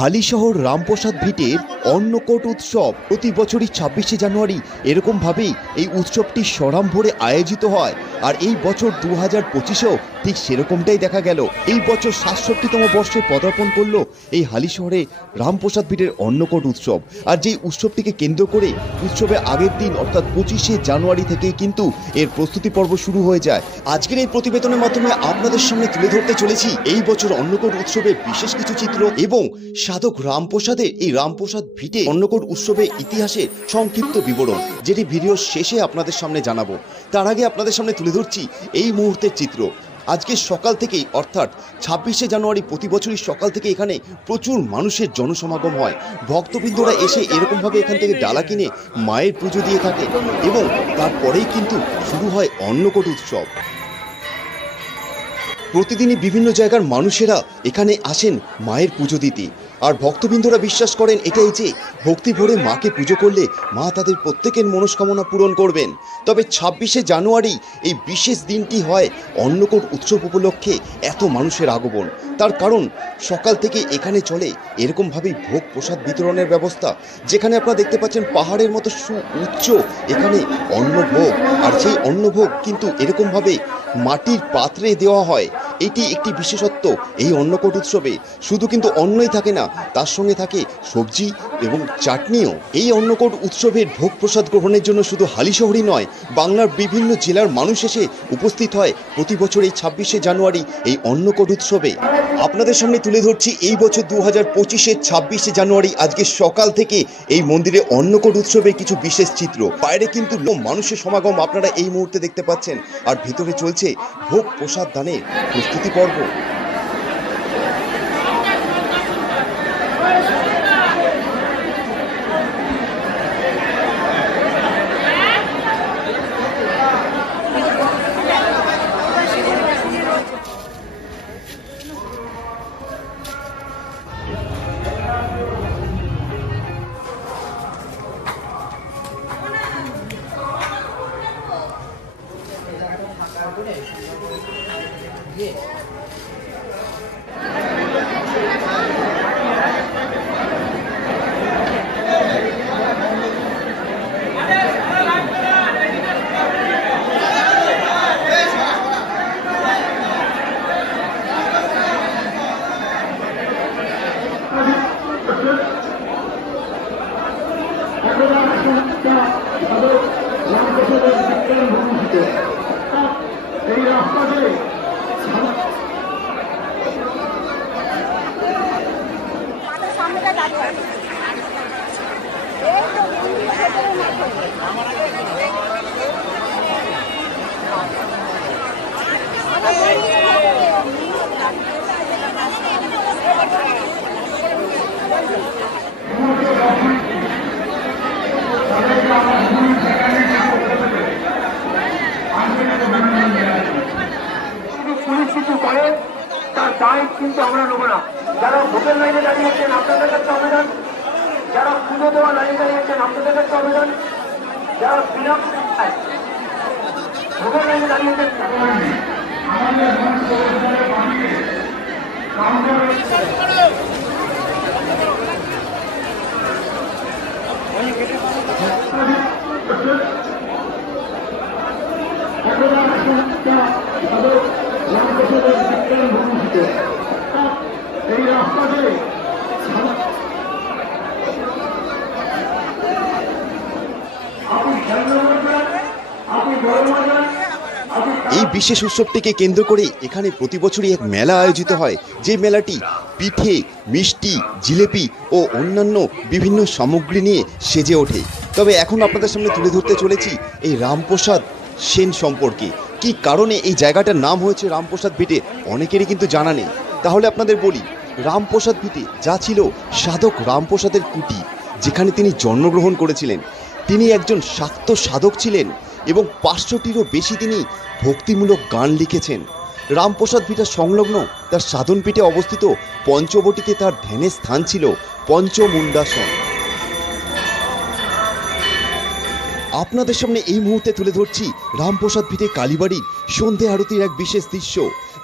হালিশহর রামপ্রসাদ ভিটের অন্নকূট উৎসব প্রতি বছরই ২৬শে জানুয়ারি এরকমভাবেই এই উৎসবটি সরামভরে আয়োজিত হয়। আর এই বছর ২০২৫-এও ঠিক সেরকমটাই দেখা গেল। এই বছর ৬৭তম বর্ষে পদার্পণ করল এই হালিশহরে রামপ্রসাদ ভিটের অন্নকূট উৎসব। আর যেই উৎসবটিকে কেন্দ্র করে উৎসবের আগের দিন অর্থাৎ ২৫শে জানুয়ারি থেকে কিন্তু এর প্রস্তুতি পর্ব শুরু হয়ে যায়। আজকের এই প্রতিবেদনের মাধ্যমে আপনাদের সামনে তুলে ধরতে চলেছি এই বছর অন্নকূট উৎসবের বিশেষ কিছু চিত্র এবং সাধক রামপ্রসাদের এই রামপ্রসাদ ভিটে অন্নকূট উৎসবের ইতিহাসের সংক্ষিপ্ত বিবরণ, যেটি ভিডিওর শেষে আপনাদের সামনে জানাবো। তার আগে আপনাদের সামনে তুলে ধরছি এই মুহূর্তের চিত্র। আজকে সকাল থেকেই অর্থাৎ ২৬শে জানুয়ারি প্রতি বছরই সকাল থেকে এখানে প্রচুর মানুষের জনসমাগম হয়। ভক্তবৃন্দরা এসে এরকমভাবে এখান থেকে ডালা কিনে মায়ের পুজো দিয়ে থাকে এবং তারপরেই কিন্তু শুরু হয় অন্নকূট উৎসব। প্রতিদিনই বিভিন্ন জায়গার মানুষেরা এখানে আসেন মায়ের পুজো দিতে। আর ভক্তবৃন্দরা বিশ্বাস করেন এটাই যে ভক্তি ভরে মাকে পুজো করলে মা তাদের প্রত্যেকের মনস্কামনা পূরণ করবেন। তবে ২৬শে জানুয়ারি এই বিশেষ দিনটি হয় অন্নকূট উৎসব উপলক্ষে এত মানুষের আগমন। তার কারণ সকাল থেকে এখানে চলে এরকমভাবেই ভোগ প্রসাদ বিতরণের ব্যবস্থা, যেখানে আপনারা দেখতে পাচ্ছেন পাহাড়ের মতো সুউচ্চ এখানে অন্নভোগ। আর সেই অন্নভোগ কিন্তু এরকমভাবে মাটির পাত্রে দেওয়া হয়। এটি একটি বিশেষত্ব এই অন্নকূট উৎসবে। শুধু কিন্তু অন্নই থাকে না, তার সঙ্গে থাকে সবজি এবং চাটনিও। এই অন্নকূট উৎসবের ভোগ প্রসাদ গ্রহণের জন্য শুধু হালিশহরই নয়, বাংলার বিভিন্ন জেলার মানুষ এসে উপস্থিত হয় প্রতি বছর এই ২৬শে জানুয়ারি এই অন্নকূট উৎসবে। আপনাদের সামনে তুলে ধরছি এই বছর ২০২৫-এর ২৬শে জানুয়ারি আজকে সকাল থেকে এই মন্দিরে অন্নকূট উৎসবের কিছু বিশেষ চিত্র। বাইরে কিন্তু মানুষের সমাগম আপনারা এই মুহূর্তে দেখতে পাচ্ছেন, আর ভিতরে চলছে ভোগ প্রসাদ দানের প্রস্তুতি পর্ব। তার দায় কিন্তু আমরা নেব না। যারা ভোটের লাইনে দাঁড়িয়েছেন আপনাদের কাছে আবেদন, যারা পুজো দেওয়া লাইনে দাঁড়িয়েছেন আপনাদের কাছে আবেদন, যারা বিনা ভোটের লাইনে দাঁড়িয়েছেন এই বিশেষ উৎসবটিকে কেন্দ্র করে এখানে প্রতি বছরই এক মেলা আয়োজিত হয়, যে মেলাটি পিঠে, মিষ্টি, জিলেপি ও অন্যান্য বিভিন্ন সামগ্রী নিয়ে সেজে ওঠে। তবে এখন আপনাদের সামনে তুলে ধরতে চলেছি এই রামপ্রসাদ সেন সম্পর্কে। কি কারণে এই জায়গাটার নাম হয়েছে রামপ্রসাদ ভিটে অনেকেরই কিন্তু জানা নেই। তাহলে আপনাদের বলি, রামপ্রসাদ ভিটে যা ছিল সাধক রামপ্রসাদের কুটি, যেখানে তিনি জন্মগ্রহণ করেছিলেন। তিনি একজন শাক্ত সাধক ছিলেন এবং ৫০০টিরও বেশি তিনি ভক্তিমূলক গান লিখেছেন। রামপ্রসাদ ভিটা সংলগ্ন তার সাধনপীঠে অবস্থিত পঞ্চবটিতে তার ধ্যানের স্থান ছিল পঞ্চমুণ্ডাসন। আপনাদের সামনে এই মুহূর্তে তুলে ধরছি রামপ্রসাদ ভিটে কালীবাড়ির সন্ধে আরতির এক বিশেষ দৃশ্য,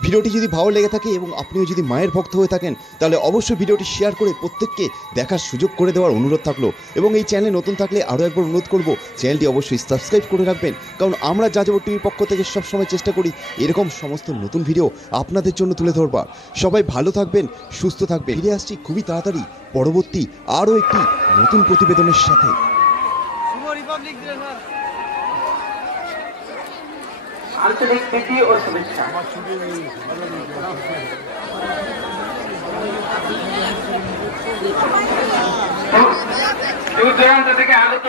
ভিডিওটি যদি ভালো লেগে থাকে এবং আপনিও যদি মায়ের ভক্ত হয়ে থাকেন তাহলে অবশ্যই ভিডিওটি শেয়ার করে প্রত্যেককে দেখার সুযোগ করে দেওয়ার অনুরোধ থাকলো। এবং এই চ্যানেলে নতুন থাকলে আরও একবার অনুরোধ করব, চ্যানেলটি অবশ্যই সাবস্ক্রাইব করে রাখবেন, কারণ আমরা যাযাবর টিভির পক্ষ থেকে সবসময় চেষ্টা করি এরকম সমস্ত নতুন ভিডিও আপনাদের জন্য তুলে ধরবার। সবাই ভালো থাকবেন, সুস্থ থাকবেন। ফিরে আসছি খুবই তাড়াতাড়ি পরবর্তী আরও একটি নতুন প্রতিবেদনের সাথে। আন্তরিক প্রীতি ও শুভেচ্ছা। দূর দূরান্ত থেকে আগত